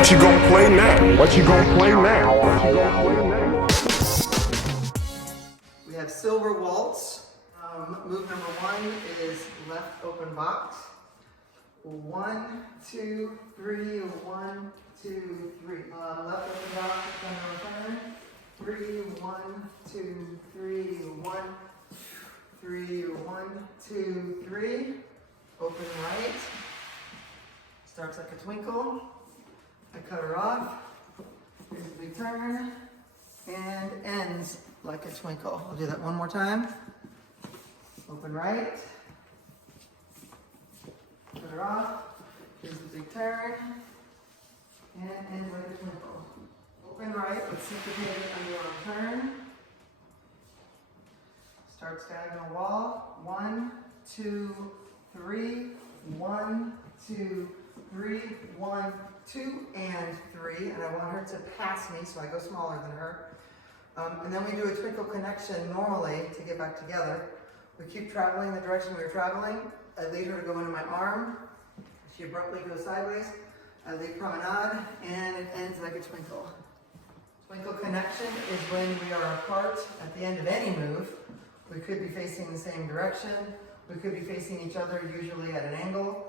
What you gonna play now? What you gonna play now? What you gonna play now? We have silver waltz. Move number 1 is left open box. 1, 2, 3, 1, 2, 3. Left open box, return. 3, 1, 2, 3, 1, 3, 1, 2, 3. Open right. Starts like a twinkle. I cut her off. Here's a big turn. And ends like a twinkle. I'll do that one more time. Open right. Cut her off. Here's the big turn. And ends like a twinkle. Open right with syncopated underarm turn. Starts diagonal wall. 1, 2, 3. 1, 2, 3. 1, 2, and 3. And I want her to pass me, so I go smaller than her. And then we do a twinkle connection normally to get back together. We keep traveling the direction we were traveling. I lead her to go into my arm. She abruptly goes sideways. I lead promenade, and it ends like a twinkle. Twinkle connection is when we are apart at the end of any move. We could be facing the same direction. We could be facing each other, usually at an angle.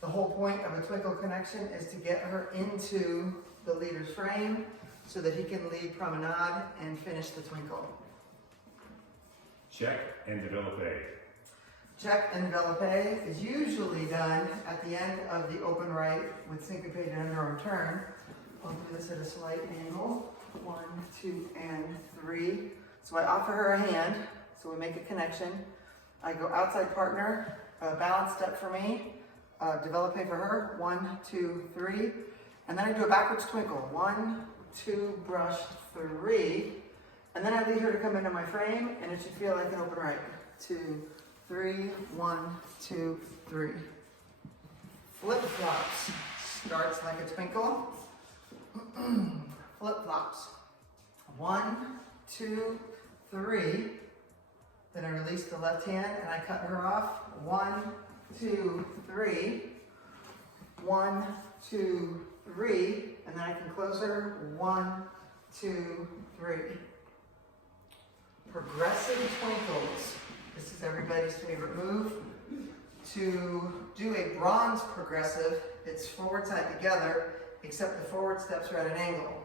The whole point of a twinkle connection is to get her into the leader's frame so that he can lead promenade and finish the twinkle. Check and develop A. Check and develop A is usually done at the end of the open right with syncopated underarm turn. I'll do this at a slight angle. 1, 2, and 3. So I offer her a hand, so we make a connection. I go outside partner, balance step for me, develop A for her. 1, 2, 3. And then I do a backwards twinkle. 1, 2, brush, 3. And then I lead her to come into my frame, and it should feel like an open right. 2, 3, 1, 2, 3. Flip flops. Starts like a twinkle. Flip flops. 1, 2, 3. Then I release the left hand and I cut her off. 1, 2, 3. 1, 2, 3. And then I can close her. 1, 2, 3. Progressive twinkles. This is everybody's favorite move. To do a bronze progressive, it's forward side together, except the forward steps are at an angle.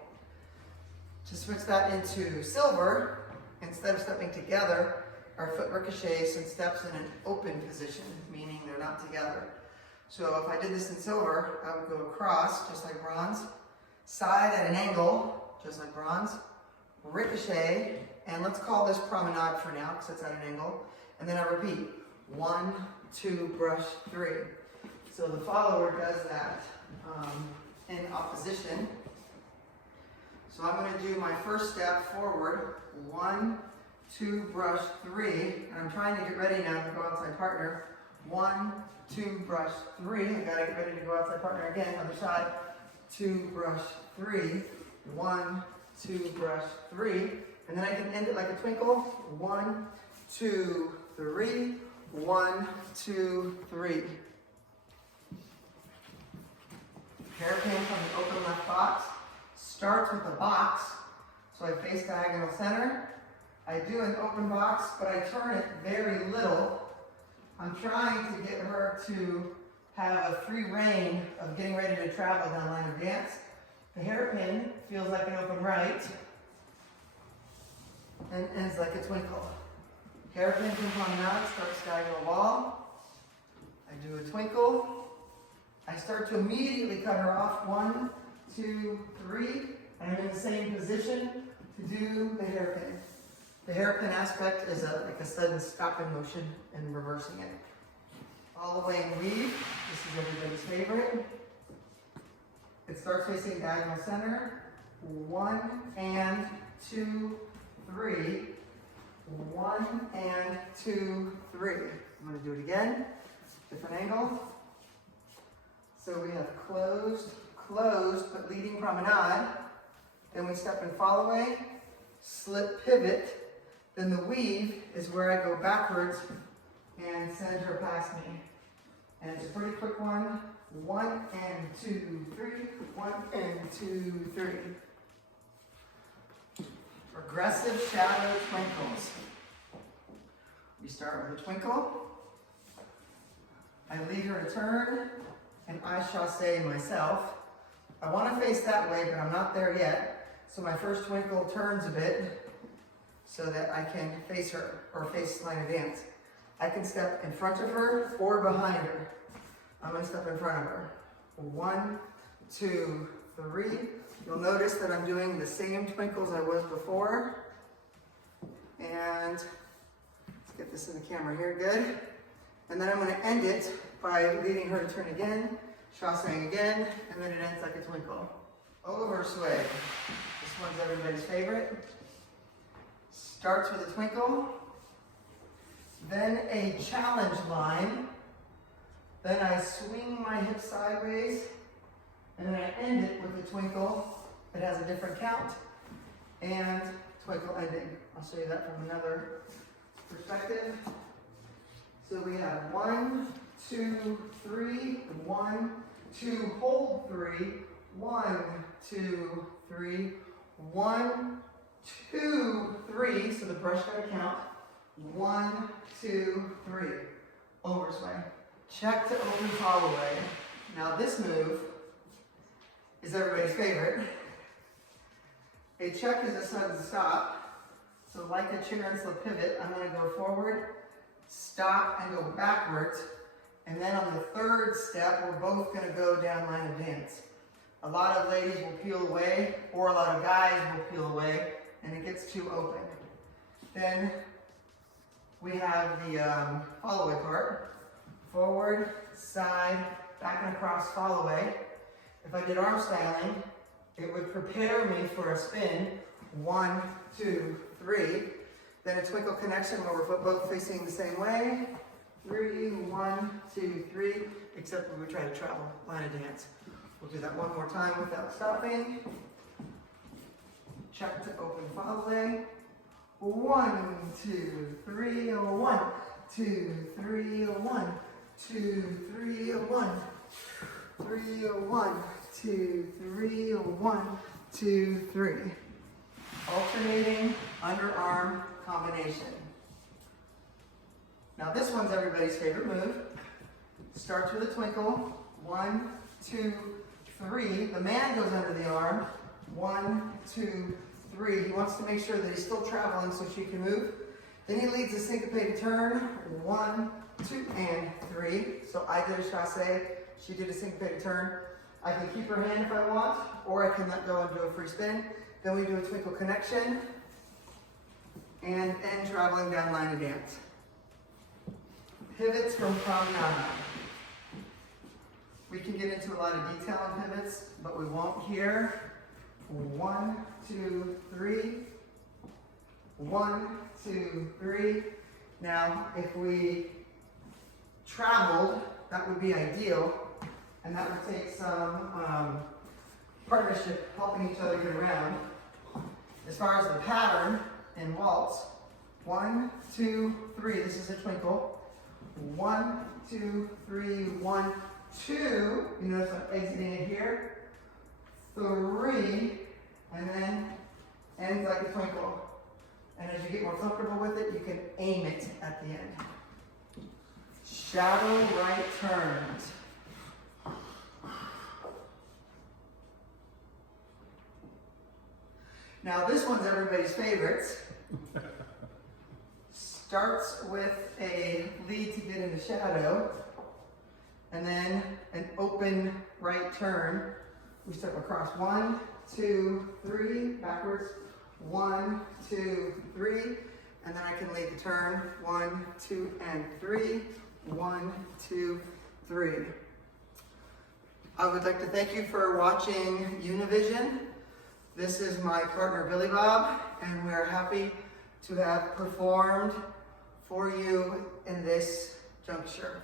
To switch that into silver, instead of stepping together, our foot ricochets and steps in an open position, meaning they're not together. So if I did this in silver, I would go across, just like bronze, side at an angle, just like bronze, ricochet, and let's call this promenade for now, because it's at an angle, and then I repeat, 1, 2, brush, 3. So the follower does that in opposition. So I'm going to do my first step forward, 1, 2, brush, 3, and I'm trying to get ready now to go outside partner. 1, 2, brush, 3. I gotta get ready to go outside partner again, other side. 2, brush, 3. 1, 2, brush, 3. And then I can end it like a twinkle. 1, 2, 3. 1, 2, 3. Hairpin from the open left box. Starts with a box, so I face diagonal center. I do an open box, but I turn it very little. I'm trying to get her to have a free rein of getting ready to travel down line of dance. The hairpin feels like an open right and ends like a twinkle. Hairpin from promenade starts diagonal wall. I do a twinkle. I start to immediately cut her off. 1, 2, 3, and I'm in the same position to do the hairpin. The hairpin aspect is like a sudden stopping motion and reversing it. All the way in weave. This is everybody's favorite. It starts facing diagonal center. 1 and 2, 3. 1 and 2, 3. I'm going to do it again. Different angle. So we have closed, but leading promenade. Then we step in fall away, slip pivot. Then the weave is where I go backwards and send her past me. And it's a pretty quick one. 1 and 2, 3. 1 and 2, 3. Progressive shadow twinkles. We start with a twinkle. I lead her to turn, and I chasse myself. I want to face that way, but I'm not there yet. So my first twinkle turns a bit so that I can face her, or face line of dance. I can step in front of her or behind her. I'm going to step in front of her. 1, 2, 3. You'll notice that I'm doing the same twinkles I was before. And let's get this in the camera here, good. And then I'm going to end it by leading her to turn again, chasseing again, and then it ends like a twinkle. Over sway. This one's everybody's favorite. Starts with a twinkle, then a challenge line, then I swing my hips sideways, and then I end it with a twinkle. It has a different count, and twinkle ending. I'll show you that from another perspective. So we have 1, 2, 3, 1, 2, hold 3, 1, 2, 3, 1, 2, 3. So the brush got to count. 1, 2, 3. Over sway. Check to open fall away. Now this move is everybody's favorite. A check is a sudden stop. So like a chair and slip pivot, I'm going to go forward, stop, and go backwards. And then on the third step, we're both going to go down line of dance. A lot of ladies will peel away, or a lot of guys will peel away, and it gets too open. Then we have the follow away part. Forward, side, back and across, follow away. If I did arm styling, it would prepare me for a spin. 1, 2, 3. Then a twinkle connection where we're both facing the same way. 3, 1, 2, 3. Except when we try to travel line of dance. We'll do that one more time without stopping. Check to open follow away. 1, 2, 3, 1, 2, 3, 1, 2, 3, 1, 3, 1, 2, 3, 1, 2, 3. Alternating underarm combination. Now this one's everybody's favorite move. Starts with a twinkle. 1, 2, 3. The man goes under the arm. 1, 2, 3. He wants to make sure that he's still traveling so she can move. Then he leads a syncopated turn. 1, 2, and 3. So I did a chasse. She did a syncopated turn. I can keep her hand if I want, or I can let go and do a free spin. Then we do a twinkle connection, and end traveling down line of dance. Pivots from promenade. We can get into a lot of detail on pivots, but we won't here. 1, 2, 3. 1, 2, 3. Now, if we traveled, that would be ideal, and that would take some partnership, helping each other get around. As far as the pattern in waltz, 1, 2, 3. This is a twinkle. 1, 2, 3, 1, 2. You notice I'm exiting it here. 3, and then ends like a twinkle. And as you get more comfortable with it, you can aim it at the end. Shadow right turns. Now this one's everybody's favorites. Starts with a lead to get in the shadow, and then an open right turn. We step across 1, 2, 3, backwards. 1, 2, 3, and then I can lead the turn. 1, 2, and 3. 1, 2, 3. I would like to thank you for watching Univision. This is my partner Billy Bob, and we are happy to have performed for you in this juncture.